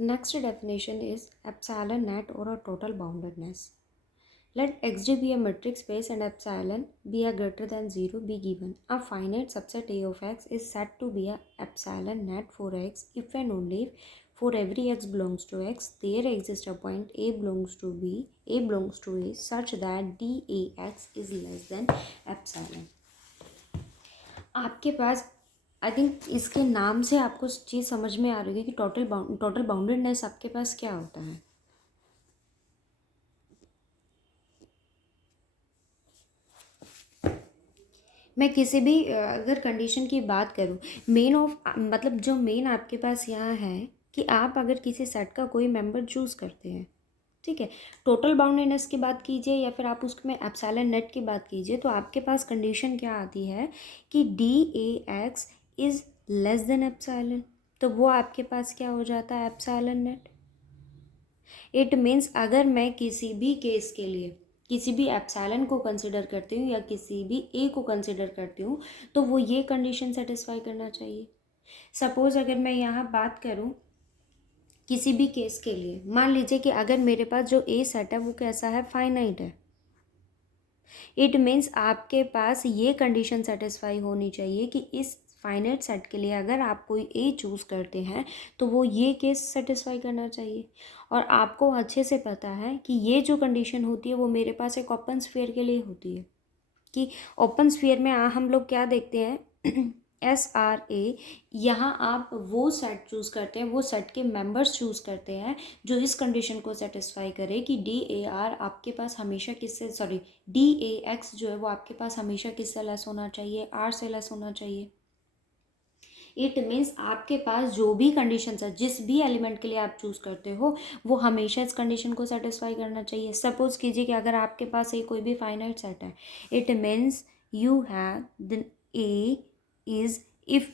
Next definition is epsilon net or a total boundedness. Let Xd be a metric space and epsilon be a greater than 0 be given. A finite subset A of X is said to be a epsilon net for X if and only if for every X belongs to X, there exists a point A belongs to B, A belongs to A such that dAx is less than epsilon. आपके पास I think इसके नाम से आपको चीज़ समझ में आ रही है कि टोटल बाउंडेडनेस आपके पास क्या होता है. मैं किसी भी अगर कंडीशन की बात करूँ, मेन ऑफ मतलब जो मेन आपके पास यहाँ है कि आप अगर किसी सेट का कोई मेंबर चूज़ करते हैं, ठीक है, टोटल बाउंडेडनेस की बात कीजिए या फिर आप उसमें एप्सिलॉन नेट की बात कीजिए, तो आपके पास कंडीशन क्या आती है कि dAx is less than epsilon. तो वो आपके पास क्या हो जाता है, एप्सिलॉन नेट. इट मीन्स अगर मैं किसी भी केस के लिए किसी भी एप्सिलॉन को कंसिडर करती हूँ या किसी भी ए को कंसिडर करती हूँ, तो वो ये कंडीशन सेटिस्फाई करना चाहिए. सपोज़ अगर मैं यहाँ बात करूँ किसी भी केस के लिए, मान लीजिए कि अगर मेरे पास जो ए सेट है वो कैसा है, फाइनाइट है. इट मीन्स आपके पास ये कंडीशन सेटिस्फाई होनी चाहिए कि इस फाइनाइट सेट के लिए अगर आप कोई ए चूज़ करते हैं तो वो ये केस सेटिस्फाई करना चाहिए. और आपको अच्छे से पता है कि ये जो कंडीशन होती है वो मेरे पास एक ओपन स्फीयर के लिए होती है कि ओपन स्फीयर में हम लोग क्या देखते हैं, SRA. यहाँ आप वो सेट चूज़ करते हैं, वो सेट के मेंबर्स चूज़ करते हैं जो इस कंडीशन को सेटिस्फाई करे कि DAR आपके पास हमेशा किससे DAX जो है वो आपके पास हमेशा किससे लेस होना चाहिए, R से लेस होना चाहिए. इट मीन्स आपके पास जो भी कंडीशन है, जिस भी एलिमेंट के लिए आप चूज़ करते हो वो हमेशा इस कंडीशन को सेटिस्फाई करना चाहिए. सपोज कीजिए कि अगर आपके पास एक कोई भी फाइनाइट सेट है, it means you have the A is if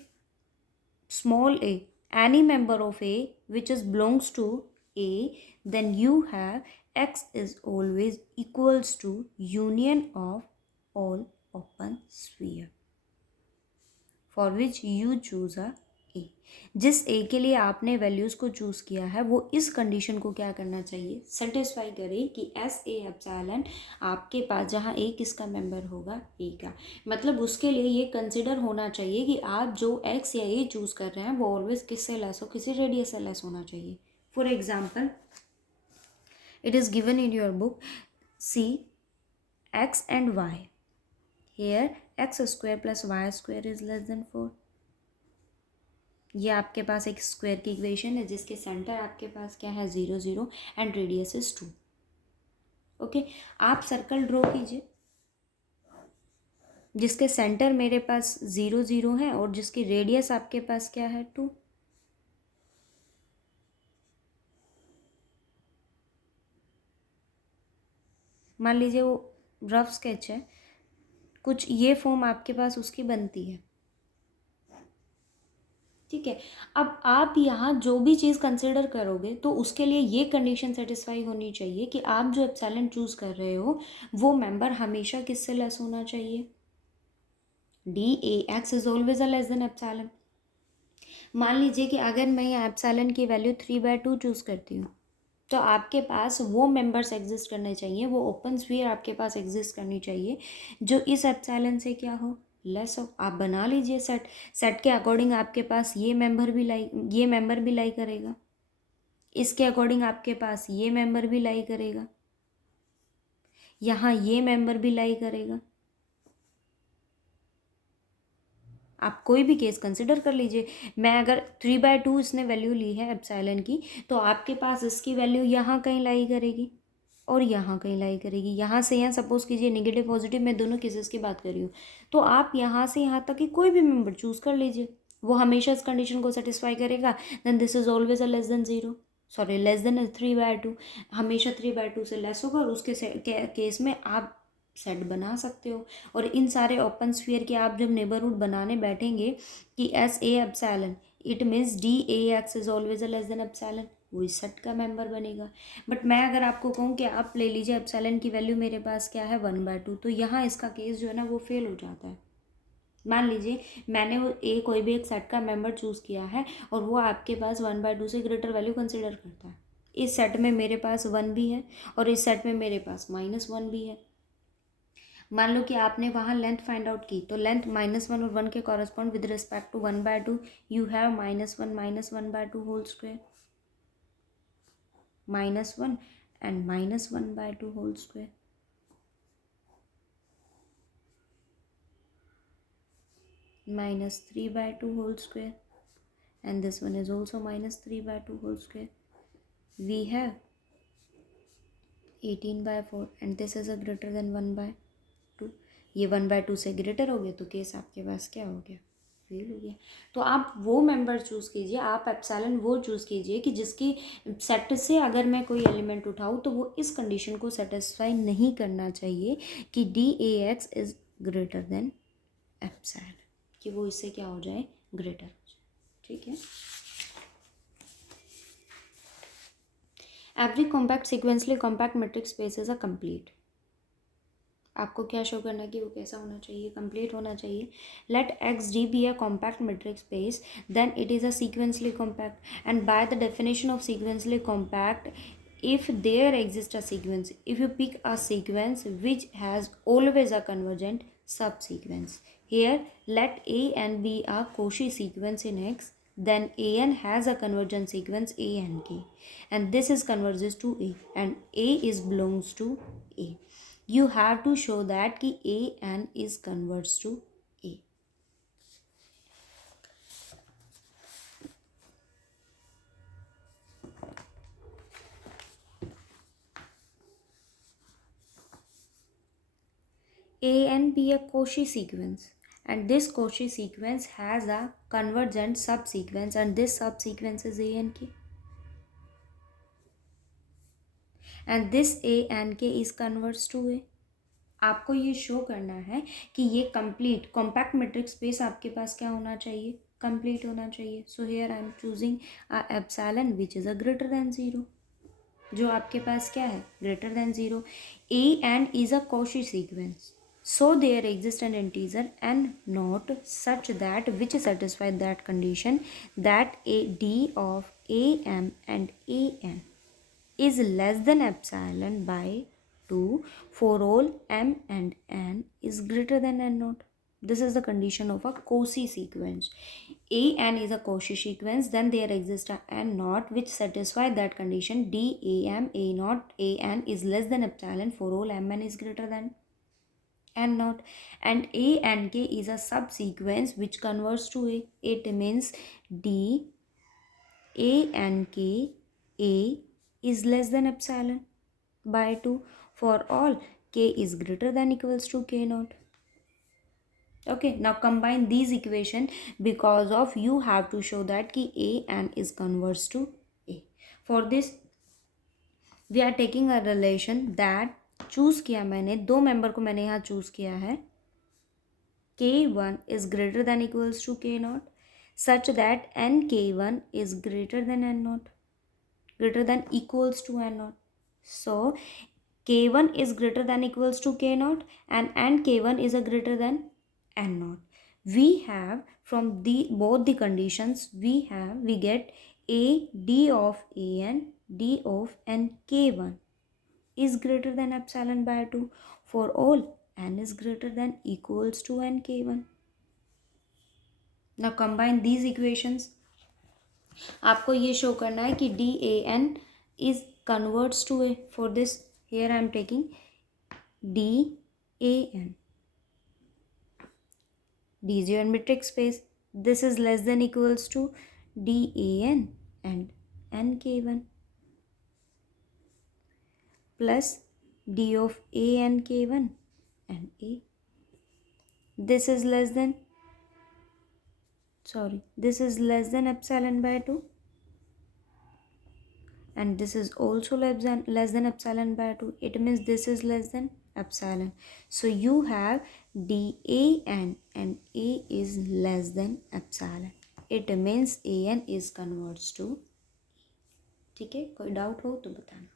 small a any member of a which is belongs to a, then you have X is always equals to union of all open sphere for which you choose a A. जिस A के लिए आपने values को choose किया है वो इस condition को क्या करना चाहिए, सेटिस्फाई करे कि एस ए एप्सिलॉन आपके पास जहाँ ए किसका मेंबर होगा, ए का. मतलब उसके लिए ये कंसिडर होना चाहिए कि आप जो एक्स या ए चूज़ कर रहे हैं वो ऑलवेज किससे लेस हो, किसी रेडियस से लेस होना चाहिए. For example it is given in your book c x and y. Here x square plus y square is less than 4. ये आपके पास एक स्क्वायर की इक्वेशन है जिसके सेंटर आपके पास क्या है, 0 0 एंड रेडियस इज 2. ओके, आप सर्कल ड्रॉ कीजिए जिसके सेंटर मेरे पास 0 0 है और जिसकी रेडियस आपके पास क्या है, 2. मान लीजिए वो रफ स्केच है, कुछ ये फॉर्म आपके पास उसकी बनती है, ठीक है. अब आप यहाँ जो भी चीज़ कंसिडर करोगे तो उसके लिए ये कंडीशन सेटिस्फाई होनी चाहिए कि आप जो एप्सिलॉन चूज़ कर रहे हो वो मेंबर हमेशा किससे लेस होना चाहिए, DAX is always a less then epsilon. मान लीजिए कि अगर मैं यहाँ एप्सिलॉन की वैल्यू 3/2 चूज़ करती हूँ तो आपके पास वो मेंबर्स एग्जिस्ट करने चाहिए, वो ओपन स्फीयर आपके पास एग्जिस्ट करनी चाहिए जो इस एप्सिलॉन से क्या हो, लेस हो. आप बना लीजिए सेट के अकॉर्डिंग आपके पास ये मेंबर भी लाई करेगा, इसके अकॉर्डिंग आपके पास ये मेंबर भी लाई करेगा, यहाँ ये मेंबर भी लाई करेगा. आप कोई भी केस कंसिडर कर लीजिए. मैं अगर 3/2 इसने वैल्यू ली है एप्सिलॉन की तो आपके पास इसकी वैल्यू यहाँ कहीं लाई करेगी और यहाँ कहीं लाई करेगी. यहाँ से यहाँ सपोज कीजिए नेगेटिव पॉजिटिव, मैं दोनों केसेस की बात कर रही हूँ, तो आप यहाँ से यहाँ तक की कोई भी मेंबर चूज़ कर लीजिए, वो हमेशा इस कंडीशन को सेटिस्फाई करेगा. Then this is always a less than 0, sorry less than 3/2, हमेशा 3/2 से लेस होगा और उसके केस में आप सेट बना सकते हो. और इन सारे ओपन स्फीयर के आप जब नेबरहुड बनाने बैठेंगे कि S A epsilon, it means DAX is always a less then epsilon, वो इस सेट का मेंबर बनेगा. बट मैं अगर आपको कहूँ कि आप ले लीजिए एप्सिलॉन की वैल्यू मेरे पास क्या है 1/2, तो यहाँ इसका केस जो है ना वो फेल हो जाता है. मान लीजिए मैंने वो ए कोई भी एक सेट का मेंबर चूज़ किया है और वो आपके पास 1/2 से ग्रेटर वैल्यू कंसिडर करता है। इस सेट में मेरे पास 1 भी है और इस सेट में मेरे पास -1 भी है। मान लो कि आपने वहाँ लेंथ फाइंड आउट की, तो लेंथ -1 और 1 के correspond with respect to 1/2, you have -1 whole square, -1 and -1/2 whole square, -3/2 whole square, and this one is also -3/2 whole square. We have 18/4 and this is a greater than 1/2. ये 1/2 से greater हो गया तो case आपके पास क्या हो गया, फेल हो गया। तो आप वो मेंबर चूज़ कीजिए, आप एप्सिलॉन वो चूज़ कीजिए कि जिसकी सेट से अगर मैं कोई एलिमेंट उठाऊँ तो वो इस कंडीशन को सेटिस्फाई नहीं करना चाहिए कि DAX is greater than epsilon, कि वो इससे क्या हो जाए, ग्रेटर हो जाए। ठीक है। Every compact sequentially compact matrix space is a complete. आपको क्या शो करना है कि वो कैसा होना चाहिए, कंप्लीट होना चाहिए। Let X d be a compact matrix space, then it is a sequentially compact, and by the definition of sequentially compact, if there exists a sequence, if you pick a sequence which has always a convergent subsequence, here let a and b are Cauchy sequence in X, then an has a convergent sequence a and k, and this is converges to a and a is belongs to a. You have to show that ki a and is converts to a. A and be a Cauchy sequence, and this Cauchy sequence has a convergent subsequence, and this subsequence is A and K, and this A and K is converts to A. आपको ये show करना है कि ये complete compact matrix space आपके पास क्या होना चाहिए, कंप्लीट होना चाहिए। So here I am choosing a epsilon which is a greater than 0, जो आपके पास क्या है, greater than 0। A and is a Cauchy sequence, so there exists an integer n not such that which satisfy that condition that a d of a m and a n is less than epsilon by 2 for all m and n is greater than n naught. This is the condition of a Cauchy sequence. A n is a Cauchy sequence, then there exists a n naught which satisfy that condition d a m a naught a n is less than epsilon for all m n is greater than n naught, and a and k is a subsequence which converts to a. It means d a and k a is less than epsilon by 2 for all k is greater than equals to k naught. Okay, now combine these equation, because of you have to show that ki a and is converts to a. For this we are taking a relation that choose किया मैंने, दो member को मैंने यहाँ choose किया है, k1 is greater than equals to k naught such that nk1 is greater than n naught, greater than equals to n naught. So k1 is greater than equals to k naught and nk1 is a greater than n naught. We have from the both the conditions we get a d of a n d of n k1 is greater than epsilon by 2 for all n is greater than equals to n k1. Now combine these equations. आपको ये show करना है कि d a n is converts to a. For this here I am taking D A N. D is your metric space. This is less than equals to D A N and N K1 plus D of A N K1 and A. This is less than, this is less than epsilon by 2. And this is also less than epsilon by 2. It means this is less than epsilon. So you have DAN and A is less than epsilon. It means AN is converts to. ठीक है, कोई doubt हो तो बताना.